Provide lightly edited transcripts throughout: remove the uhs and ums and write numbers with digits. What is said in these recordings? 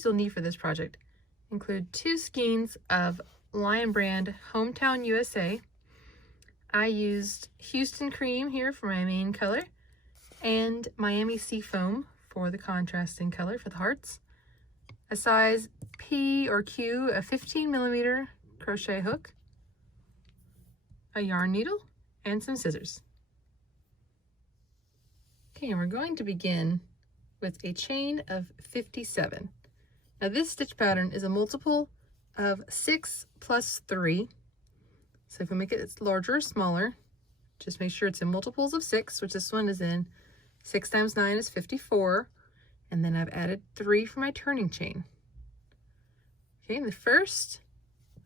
supplies you'll need for this project include 2 skeins of Lion Brand Hometown USA. I used Houston Cream here for my main color and Miami Seafoam for the contrasting color for the hearts. A size P or Q, a 15mm crochet hook, a yarn needle, and some scissors. Okay, and we're going to begin with a chain of 57. Now this stitch pattern is a multiple of 6 plus 3. So if we make it larger or smaller, just make sure it's in multiples of 6, which this one is in. 6 times 9 is 54. And then I've added 3 for my turning chain. Okay, and the first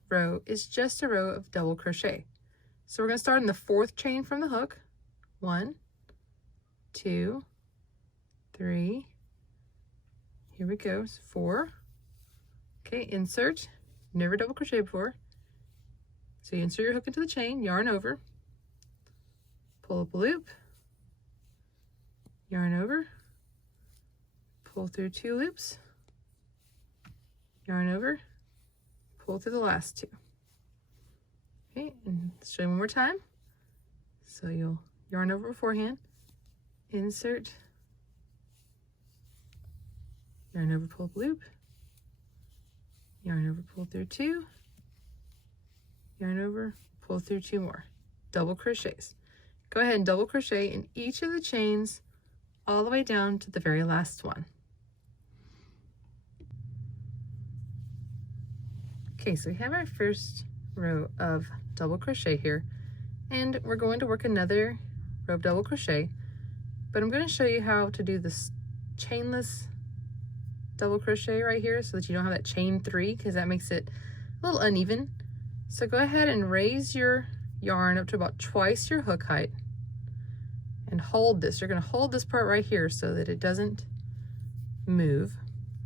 row is just a row of double crochet. So we're going to start in the 4th chain from the hook. 1, 2, 3. Here we go. 4. Okay, insert. Never double crochet before. So you insert your hook into the chain, yarn over, pull up a loop, yarn over, pull through 2 loops, yarn over, pull through the last 2. Okay, and let's show you one more time. So you'll yarn over beforehand, insert, yarn over, pull up a loop, yarn over, pull through 2, yarn over, pull through 2 more, double crochets. Go ahead and double crochet in each of the chains all the way down to the very last one. Okay, so we have our first row of double crochet here, and we're going to work another row of double crochet, but I'm going to show you how to do this chainless double crochet right here so that you don't have that chain 3, because that makes it a little uneven. So go ahead and raise your yarn up to about twice your hook height and hold this. You're going to hold this part right here so that it doesn't move.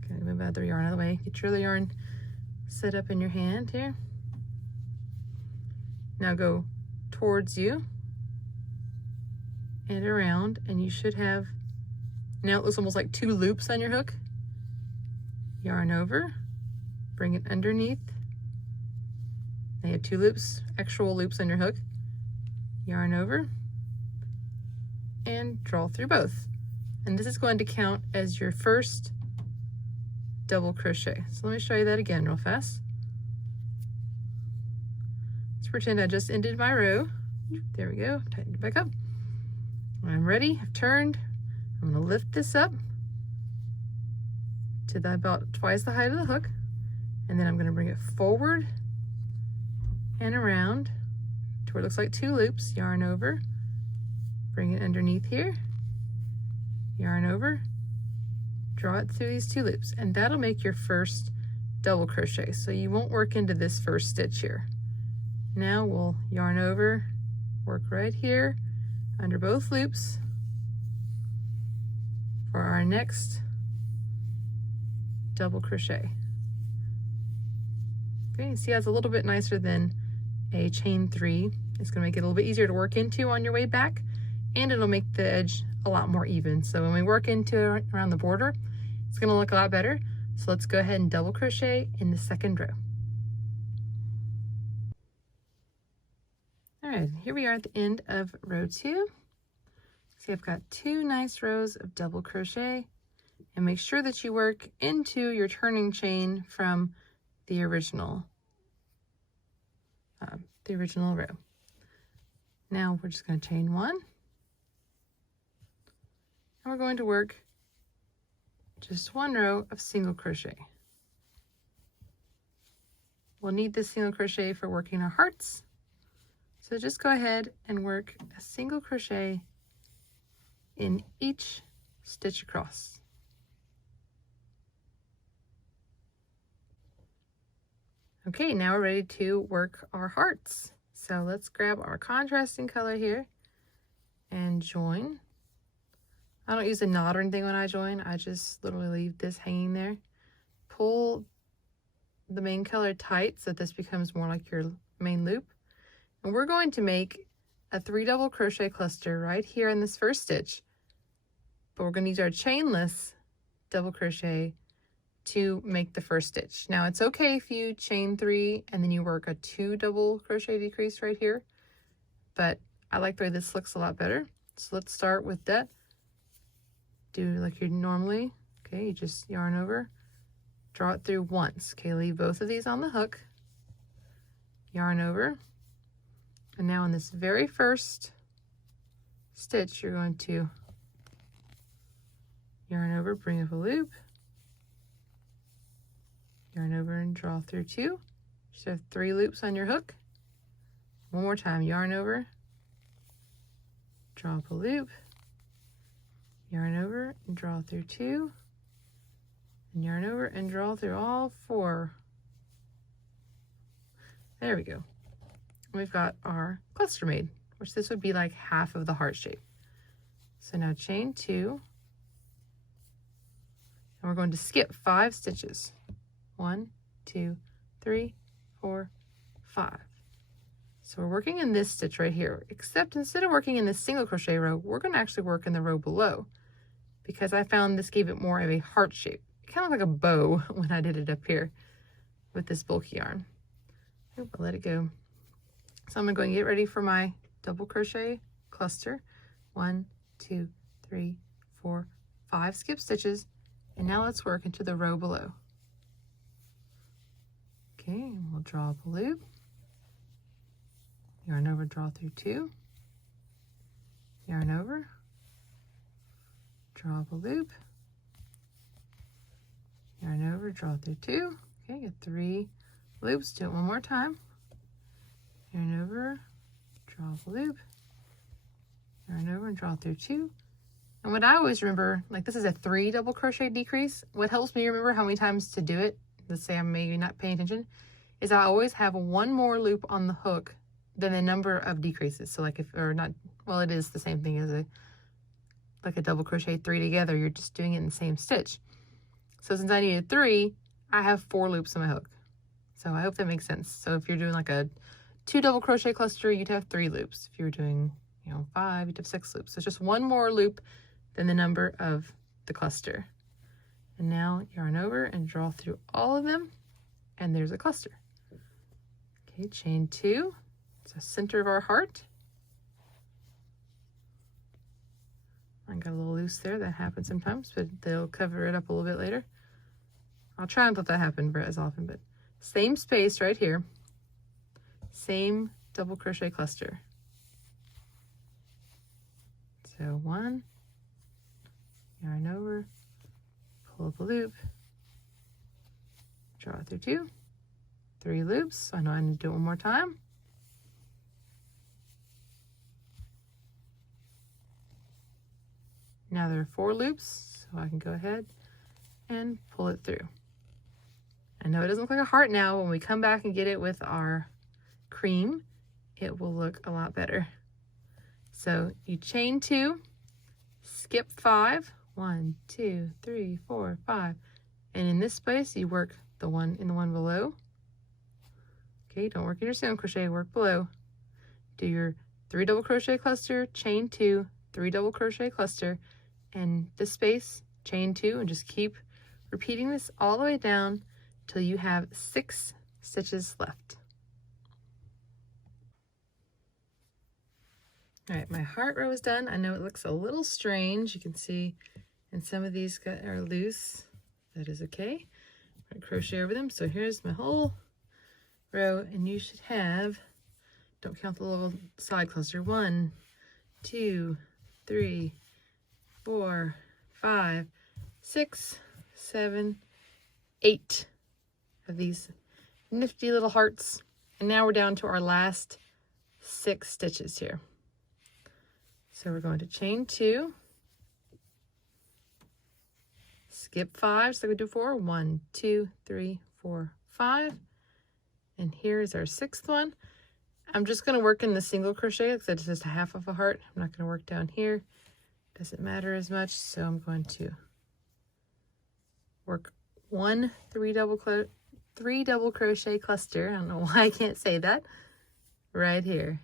Okay, move other yarn out of the way. Get your other yarn set up in your hand here. Now go towards you and around, and you should have, now it looks almost like 2 loops on your hook. Yarn over, bring it underneath. Now you have 2 loops, actual loops on your hook. Yarn over and draw through both. And this is going to count as your first double crochet. So let me show you that again real fast. Let's pretend I just ended my row. There we go, tighten it back up. When I'm ready, I've turned. I'm gonna lift this up to about twice the height of the hook. And then I'm gonna bring it forward and around to where it looks like 2 loops, yarn over, bring it underneath here, yarn over, draw it through these 2 loops, and that'll make your first double crochet. So you won't work into this first stitch here. Now we'll yarn over, work right here under both loops for our next double crochet. Okay, see how it's a little bit nicer than a chain 3. It's going to make it a little bit easier to work into on your way back, and it'll make the edge a lot more even. So when we work into around the border, it's going to look a lot better. So let's go ahead and double crochet in the 2nd row. All right, here we are at the end of row 2. See, I've got 2 nice rows of double crochet, and make sure that you work into your turning chain from the original row. Now we're just going to chain 1, and we're going to work just 1 row of single crochet. We'll need this single crochet for working our hearts, so just go ahead and work a single crochet in each stitch across. Okay, now we're ready to work our hearts. So let's grab our contrasting color here and join. I don't use a knot or anything when I join. I just literally leave this hanging there. Pull the main color tight so this becomes more like your main loop. And we're going to make a 3 double crochet cluster right here in this first stitch. But we're going to use our chainless double crochet to make the first stitch. Now it's okay if you chain 3 and then you work a 2 double crochet decrease right here, but I like the way this looks a lot better. So let's start with that. Do like you normally. Okay, you just yarn over, draw it through once. Okay, leave both of these on the hook, yarn over, and now in this very first stitch you're going to yarn over, bring up a loop, yarn over and draw through 2. Just have 3 loops on your hook. One more time, yarn over, draw up a loop, yarn over and draw through 2, and yarn over and draw through all 4. There we go. We've got our cluster made, which this would be like half of the heart shape. So now chain 2, and we're going to skip 5 stitches. 1, 2, 3, 4, 5. So we're working in this stitch right here, except instead of working in this single crochet row, we're going to actually work in the row below, because I found this gave it more of a heart shape. It kind of like a bow when I did it up here with this bulky yarn. Oop, I'll let it go. So I'm going to go and get ready for my double crochet cluster. 1, 2, 3, 4, 5 skip stitches, and now let's work into the row below. Okay, and we'll draw up a loop, yarn over, draw through 2, yarn over, draw up a loop, yarn over, draw through 2. Okay, get 3 loops. Do it one more time. Yarn over, draw up a loop, yarn over and draw through 2. And what I always remember, like this is a 3 double crochet decrease. What helps me remember how many times to do it, let's say I'm maybe not paying attention, is I always have one more loop on the hook than the number of decreases. So like if, or not, well, it is the same thing as like a double crochet 3 together, you're just doing it in the same stitch. So since I needed 3, I have 4 loops on my hook. So I hope that makes sense. So if you're doing like a 2 double crochet cluster, you'd have 3 loops. If you were doing, 5, you'd have 6 loops. So it's just one more loop than the number of the cluster. And now yarn over and draw through all of them, and there's a cluster. Okay, chain 2. It's the center of our heart. I got a little loose there. That happens sometimes, but they'll cover it up a little bit later. I'll try not to let that happen as often, but same space right here. Same double crochet cluster. So 1, yarn over, pull up a loop, draw through 2, 3 loops. I know I need to do it one more time. Now there are 4 loops, so I can go ahead and pull it through. I know it doesn't look like a heart now. When we come back and get it with our cream, it will look a lot better. So you chain 2, skip 5, 1, 2, 3, 4, 5, and in this space you work the one below. Okay, don't work in your single crochet, work below. Do your 3 double crochet cluster, chain 2, 3 double crochet cluster, and this space, chain 2, and just keep repeating this all the way down till you have 6 stitches left. All right, my heart row is done. I know it looks a little strange. You can see, and some of these are loose. That is okay. I'm gonna crochet over them. So here's my whole row, and you should have, don't count the little side cluster, 1, 2, 3, 4, 5, 6, 7, 8 of these nifty little hearts. And now we're down to our last 6 stitches here. So we're going to chain 2, skip 5, so we do 4, 1, 2, 3, 4, 5, and here's our 6th one. I'm just going to work in the single crochet because it's just a half of a heart. I'm not going to work down here. Doesn't matter as much, so I'm going to work 1 3 double crochet cluster. I don't know why I can't say that. Right here.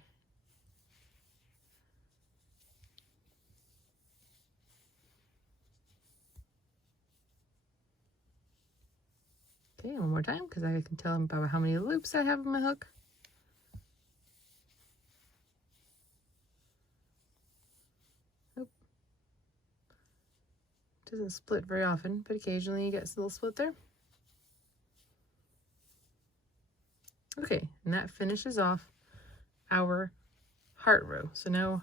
Okay, one more time because I can tell by how many loops I have on my hook. Nope. Doesn't split very often, but occasionally you get a little split there. Okay, and that finishes off our heart row. So now,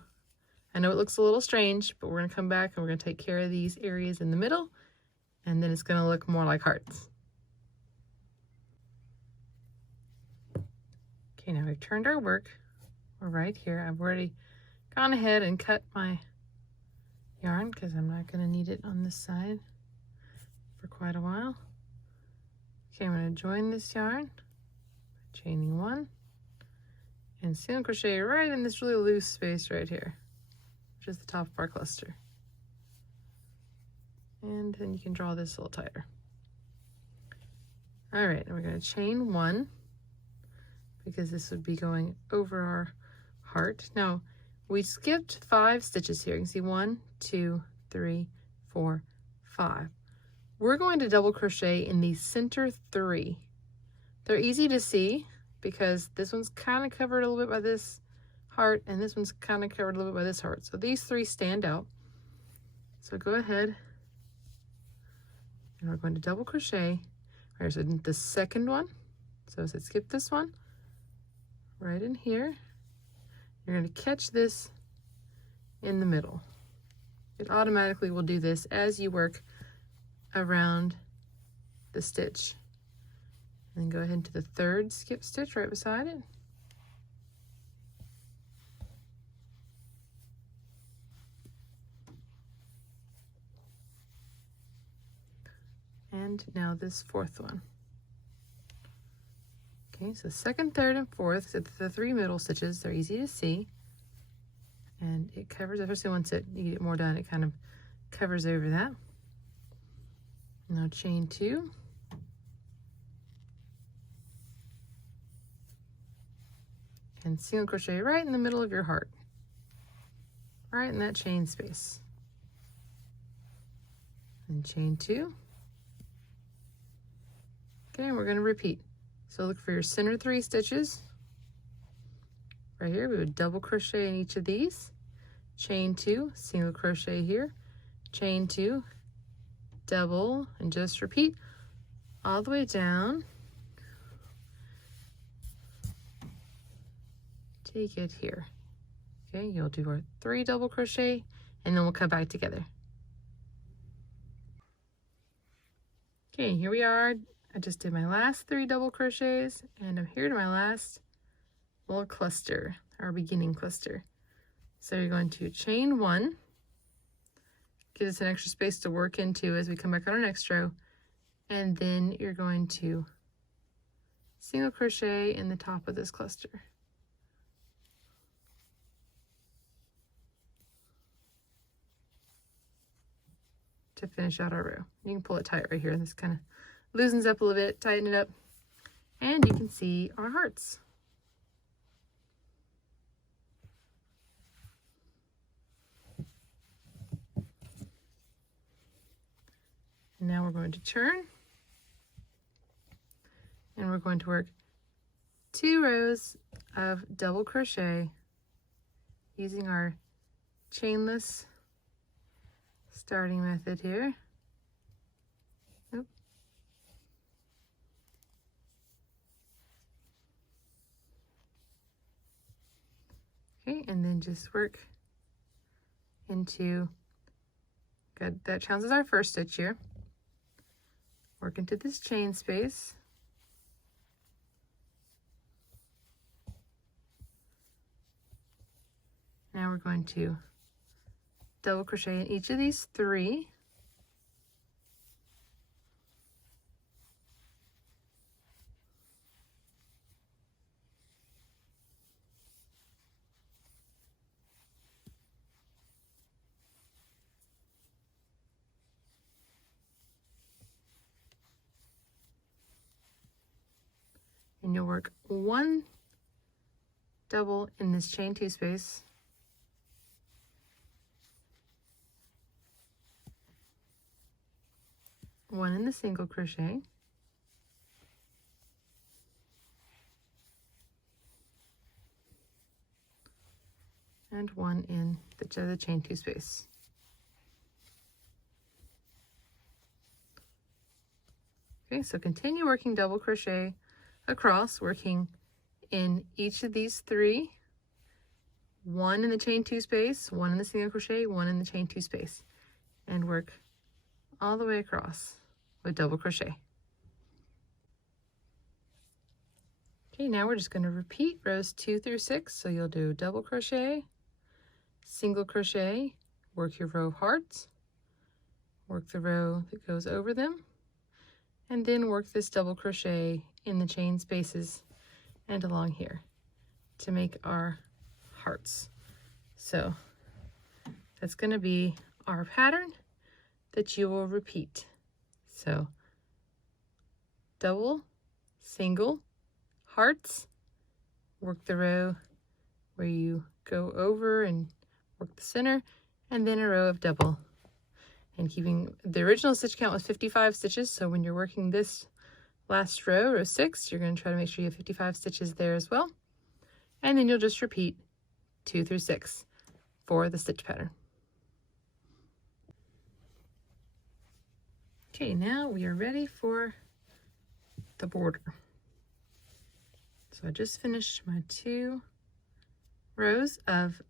I know it looks a little strange, but we're going to come back and we're going to take care of these areas in the middle, and then it's going to look more like hearts. Okay, now we've turned our work. We're right here. I've already gone ahead and cut my yarn because I'm not going to need it on this side for quite a while. Okay, I'm going to join this yarn, chaining one, and single crochet right in this really loose space right here, which is the top of our cluster. And then you can draw this a little tighter. All right, and we're going to chain one because this would be going over our heart. Now, we skipped 5 stitches here. You can see 1, 2, 3, 4, 5. We're going to double crochet in the center 3. They're easy to see because this one's kind of covered a little bit by this heart, and this one's kind of covered a little bit by this heart. So these 3 stand out. So go ahead, and we're going to double crochet. Right, so the second one. So as I skip this one, right in here, you're going to catch this in the middle. It automatically will do this as you work around the stitch. And then go ahead to the 3rd skip stitch right beside it. And now this 4th one. Okay, so 2nd, 3rd, and 4th, so the 3 middle stitches, they're easy to see. And it covers, especially once you get more done, it kind of covers over that. Now chain 2. And single crochet right in the middle of your heart. Right in that chain space. And chain 2. Okay, and we're going to repeat. So look for your center 3 stitches. Right here, we would double crochet in each of these. Chain 2, single crochet here. Chain 2, double, and just repeat all the way down till you get here. Okay, you'll do our 3 double crochet, and then we'll come back together. Okay, here we are. I just did my last 3 double crochets, and I'm here to my last little cluster, our beginning cluster. So you're going to chain 1, give us an extra space to work into as we come back on our next row, and then you're going to single crochet in the top of this cluster. To finish out our row. You can pull it tight right here. This kind of loosens up a little bit, tighten it up, and you can see our hearts. And now we're going to turn, and we're going to work 2 rows of double crochet using our chainless starting method here. Oop. Okay, and then just work into, good, that counts as our first stitch here. Work into this chain space. Now we're going to double crochet in each of these 3. And you'll work 1 double in this chain 2 space. One in the single crochet, and one in the chain 2 space. Okay, so continue working double crochet across, working in each of these 3, 1 in the chain 2 space, 1 in the single crochet, 1 in the chain 2 space, and work all the way across with double crochet. Okay, now we're just going to repeat rows 2 through 6. So you'll do double crochet, single crochet, work your row of hearts, work the row that goes over them, and then work this double crochet in the chain spaces and along here to make our hearts. So that's going to be our pattern that you will repeat. So double, single, hearts, work the row where you go over and work the center, and then a row of double. And keeping the original stitch count was 55 stitches, so when you're working this last row, row 6, you're going to try to make sure you have 55 stitches there as well. And then you'll just repeat 2 through 6 for the stitch pattern. Okay, now we are ready for the border. So I just finished my 2 rows of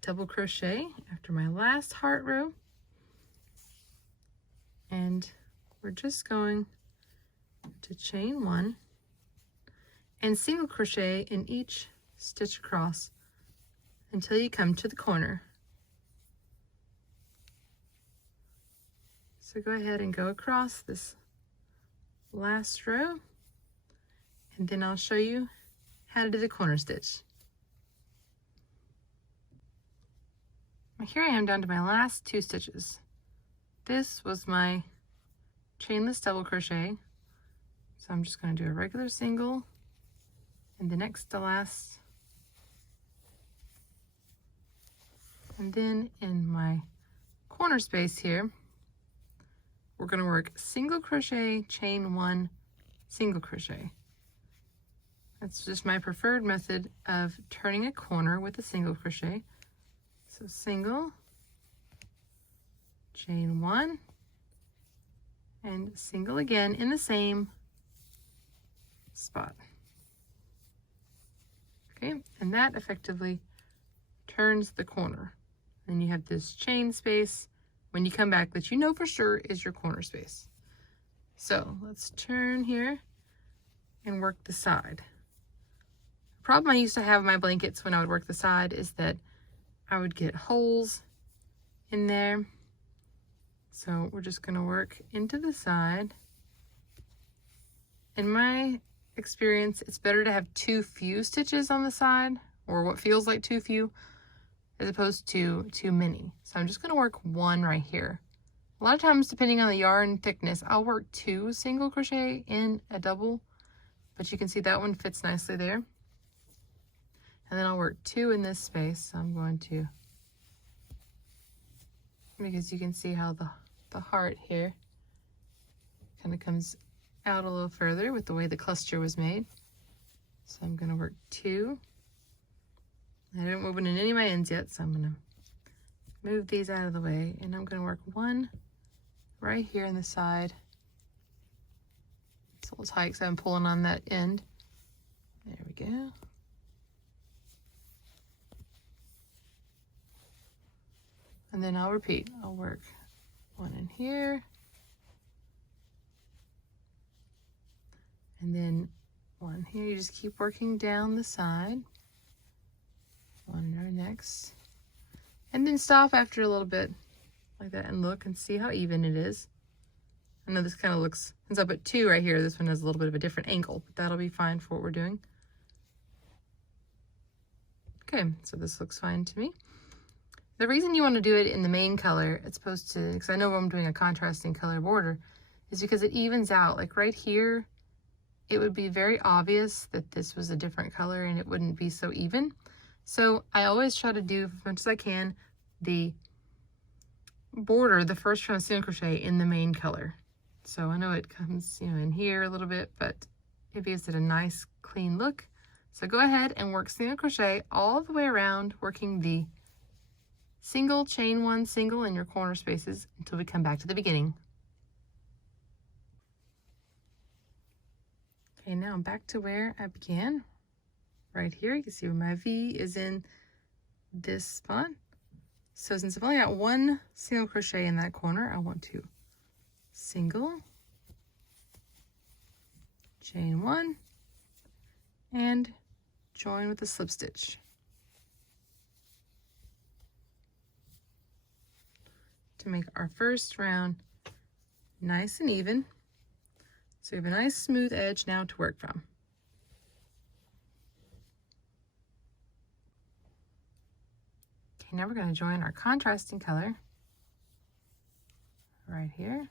double crochet after my last heart row, and we're just going to chain 1 and single crochet in each stitch across until you come to the corner. So go ahead and go across this last row, and then I'll show you how to do the corner stitch. Here I am down to my last 2 stitches. This was my chainless double crochet, so I'm just going to do a regular single and the next to last, and then in my corner space here we're going to work single crochet, chain 1, single crochet. That's just my preferred method of turning a corner with a single crochet. So single, chain 1, and single again in the same spot. Okay, and that effectively turns the corner. Then you have this chain space when you come back that you know for sure is your corner space. So let's turn here and work the side. The problem I used to have in my blankets when I would work the side is that I would get holes in there. So we're just going to work into the side. In my experience, it's better to have too few stitches on the side, or what feels like too few, as opposed to too many. So I'm just going to work 1 right here. A lot of times, depending on the yarn thickness, I'll work 2 single crochet in a double, but you can see that one fits nicely there. And then I'll work 2 in this space. So I'm going to, because you can see how the heart here kind of comes out a little further with the way the cluster was made. So I'm going to work 2. I didn't move it in any of my ends yet, so I'm going to move these out of the way, and I'm going to work 1 right here in the side. It's a little tight because I'm pulling on that end. There we go. And then I'll repeat. I'll work 1 in here, and then 1 here. You just keep working down the side. 1 in our next, and then stop after a little bit like that and look and see how even it is. I know this kind of looks, since I put 2 right here, this one has a little bit of a different angle, but that'll be fine for what we're doing. Okay, so this looks fine to me. The reason you want to do it in the main color, it's supposed to, because I know I'm doing a contrasting color border, is because it evens out. Like right here, it would be very obvious that this was a different color and it wouldn't be so even. So I always try to do, as much as I can, the border, the first round of single crochet in the main color. So I know it comes, you know, in here a little bit, but it gives it a nice clean look. So go ahead and work single crochet all the way around, working the single, chain one, single in your corner spaces until we come back to the beginning. Okay, now I'm back to where I began. Right here, you can see where my V is in this spot. So since I've only got one single crochet in that corner, I want to single, chain one, and join with a slip stitch. To make our first round nice and even. So we have a nice smooth edge now to work from. Okay, now we're going to join our contrasting color right here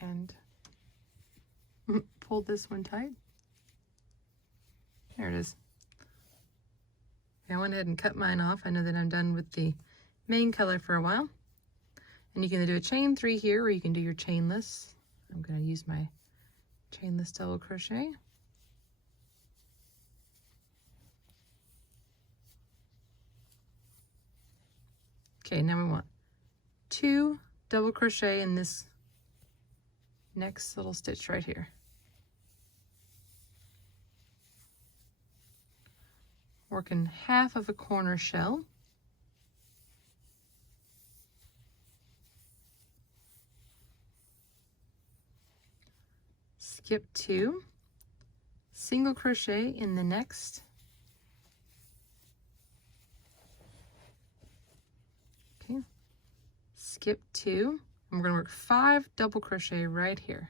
and pull this one tight. There it is. Okay, I went ahead and cut mine off. I know that I'm done with the main color for a while. And you can do a chain 3 here, or you can do your chainless. I'm going to use my chainless double crochet. Okay, now we want 2 double crochet in this next little stitch right here. Working half of a corner shell. Skip 2, single crochet in the next, okay, skip 2, and we're going to work 5 double crochet right here.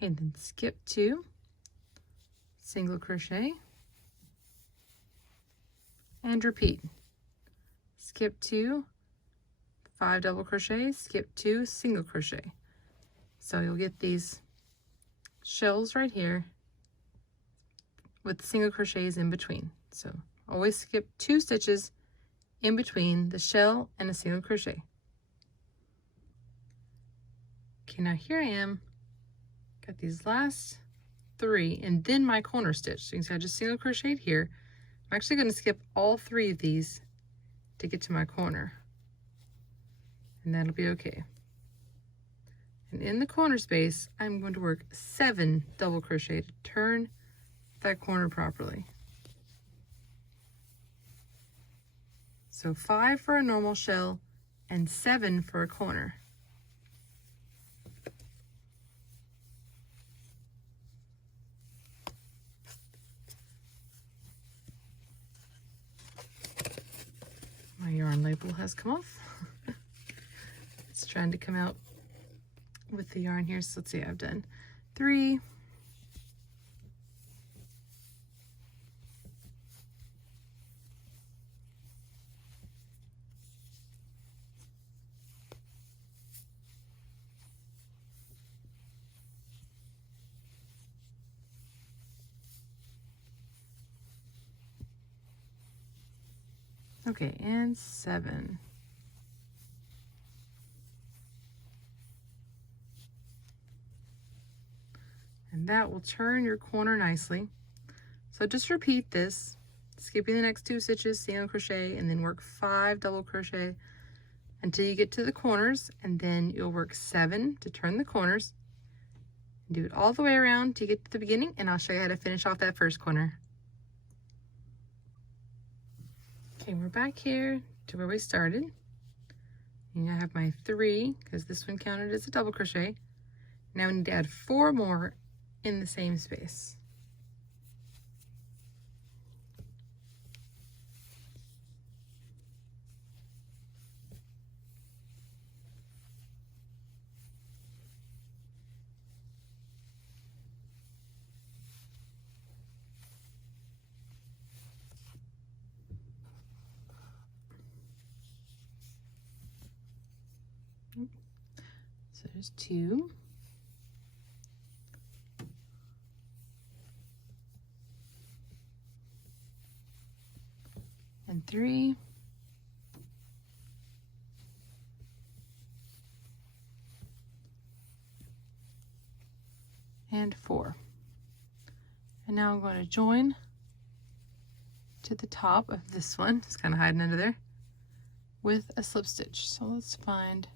Okay, then skip 2, single crochet, and repeat. Skip 2, 5 double crochet, skip 2, single crochet. So you'll get these shells right here with single crochets in between. So always skip 2 stitches in between the shell and a single crochet. Okay, now here I am. Got these last 3 and then my corner stitch. So you can see I just single crocheted here. I'm actually going to skip all 3 of these to get to my corner, and that'll be okay. And in the corner space, I'm going to work 7 double crochet to turn that corner properly. So 5 for a normal shell and 7 for a corner. My yarn label has come off. It's trying to come out with the yarn here. So let's see, I've done 3, okay, and 7. And that will turn your corner nicely. So just repeat this, skipping the next 2 stitches, single crochet, and then work 5 double crochet until you get to the corners, and then you'll work 7 to turn the corners. Do it all the way around to get to the beginning, and I'll show you how to finish off that first corner. Okay, we're back here to where we started. And I have my 3, because this one counted as a double crochet. Now we need to add 4 more in the same space. There's 2. And 3. And 4. And now I'm going to join to the top of this one. It's kind of hiding under there with a slip stitch. So let's find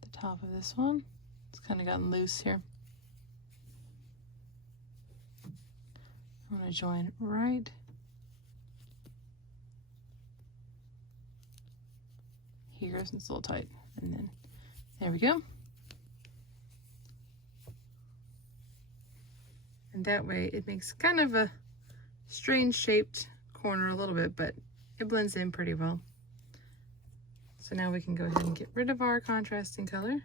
the top of this one. It's kind of gotten loose here. I'm going to join right here, since it's a little tight, and then there we go. And that way it makes kind of a strange shaped corner a little bit, but it blends in pretty well. So now we can go ahead and get rid of our contrasting color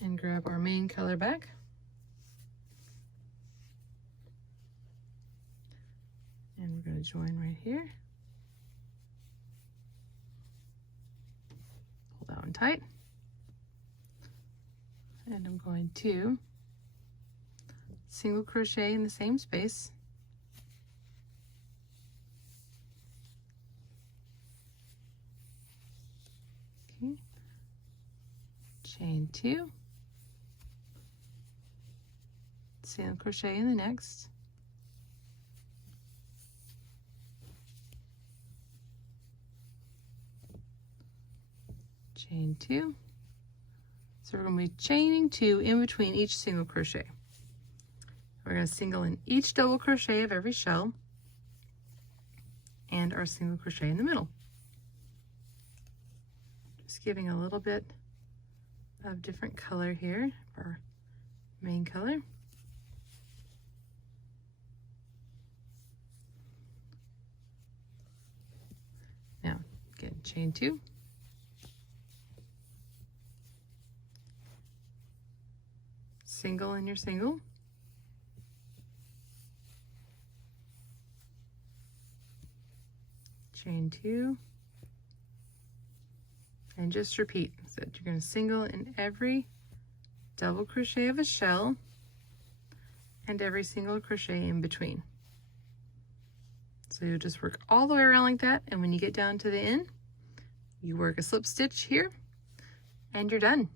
and grab our main color back. And we're going to join right here. Pull that one tight. And I'm going to single crochet in the same space. Okay. Chain 2. Single crochet in the next. Chain 2. So we're going to be chaining 2 in between each single crochet. We're going to single in each double crochet of every shell and our single crochet in the middle. Just giving a little bit of different color here for our main color. Now, again, chain 2. Single in your single. Chain 2. And just repeat. So you're going to single in every double crochet of a shell and every single crochet in between. So you'll just work all the way around like that, and when you get down to the end, you work a slip stitch here and you're done.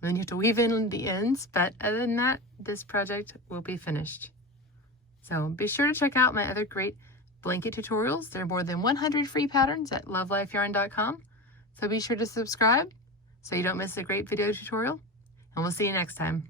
Then you have to weave in the ends, but other than that, this project will be finished. So be sure to check out my other great blanket tutorials. There are more than 100 free patterns at love.life.yarn.com. So be sure to subscribe so you don't miss a great video tutorial, and we'll see you next time.